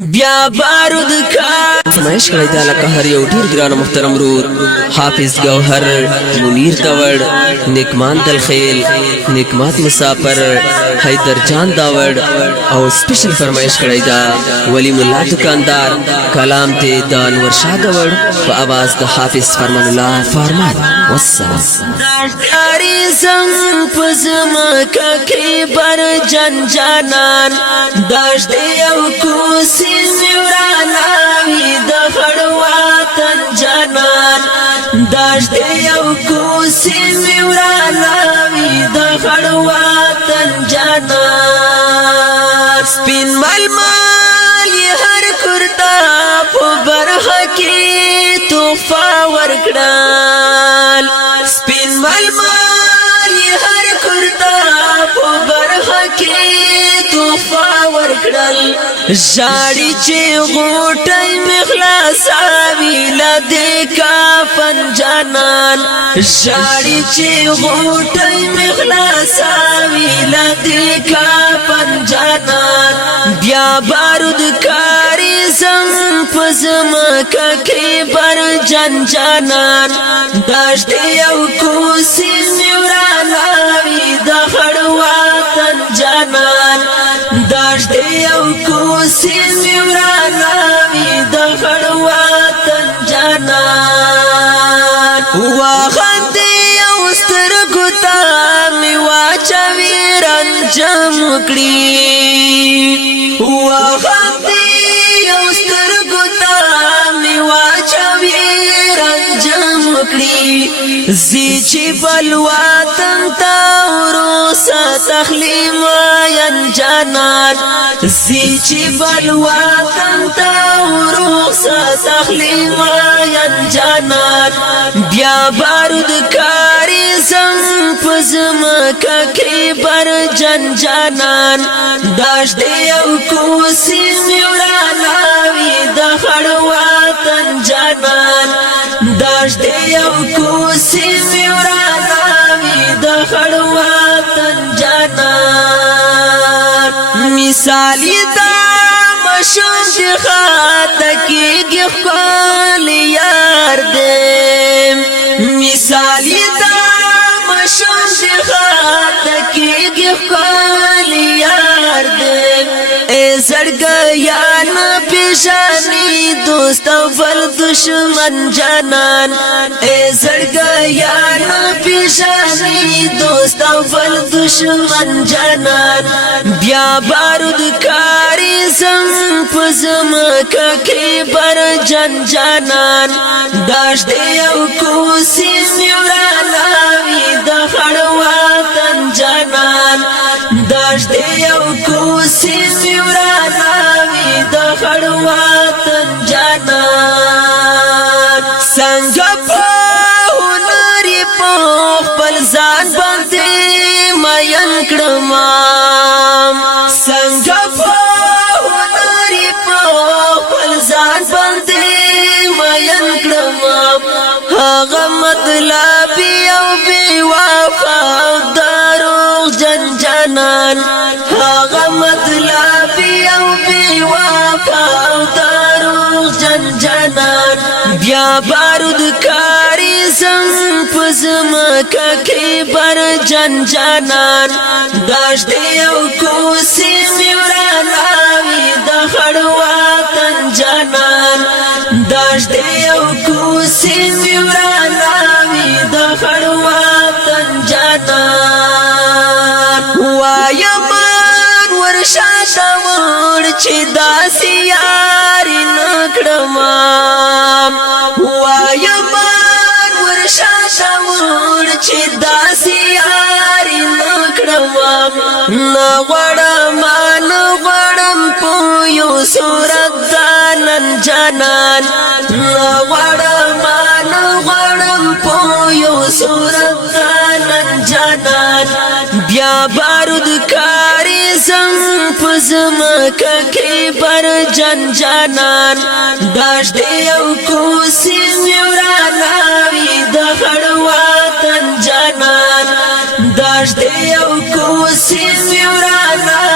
بیا بارود کا فرمایش کړی دا لکه هر یو ډیر ګران محترم رور حافظ گوهر منیر تور نیکمان دلخیل نیکمات مسافر حیدر جان داوړ او سپیشل فرمایش کړی دا ولی مولا دکاندار کلام ته د انور شاه گوړ په आवाज د حافظ فرمان الله فرمان والسلام داری زم پزما ککی بر جن جانان داشت یو کوسی میوراناوی د خړواتن جانان داشت یو کوسی میوراناوی د خړواتن جانان سپین مال هر کرتا په برخه کې توفا ورکړل سپین مال هر کرتا په برخه کې توفا ورکړل ژاړي چې غوټي مخلاص ویلا د کافن جانان ژاړي چې غوټي مخلاص ویلا د کافن جانان بیا بارود کاری زم پزما ککی بر جن جانان داشت یو کوسی میوراناوی د خړواتن جانان داشت یو کوسی میوراناوی د خړواتن جانان واخند یو سترګو ته می واچوي رنجم کړی واخند یو سترګو ته می واچوي رنجم کړی زی چې بلواتن تا وروسا تخلیم ین جانان زی چې بلواتن تا وروسا تخلیم ین جانان بیا بارود کاری زم پزما ککی بر جن جانان داشت یو کوسی میوراناوی د خړواتن جانان داشت یو کوسی میوراناوی د خړواتن جانان مثالی دا مشون دی خاتکی گخکال یار دیم مثالی دا مشون دی خاتکی گخکال یار دیم اے زړګیان پیشانی دوست ول دشمن جانان اے زړګیان پیشانی دوست ول دشمن جانان بیا بارود کاری زم پزما ککی بر جن جانان داشت یو کوسی میوراناوی د خړواتن جانان داشت یو کوسی میوراناوی د خړواتن جانان څنګه په هنري په خپل ځان باندې مین کړم څنګه په هنري په خپل ځان باندې مین کړم هغه مطلب یو بی وفا دروغ جن جانان هغه مطلب یو بی وفا دروغ جن جانان بیا بارود کاری زم پزما ککی بر جن جانان داشت یو کوسی میوراناوی د خړواتن جانان داشت یو کوسی میوراناوی د خړواتن جانان وایمان ورشاته وړ چې داسې یاري نکړم وایمان ورشاته وړ چې داسې یاري نکړم نه غواړم نه غواړم په یو صورت دانن جانان نه غواړم نه غواړم په یو صورت دانن جانان بیا بارود کاری زم پزما ککی بر جن جانان داشت یو کوسی میوراناوی د خړواتن جانان داشت یو کوسی میوراناوی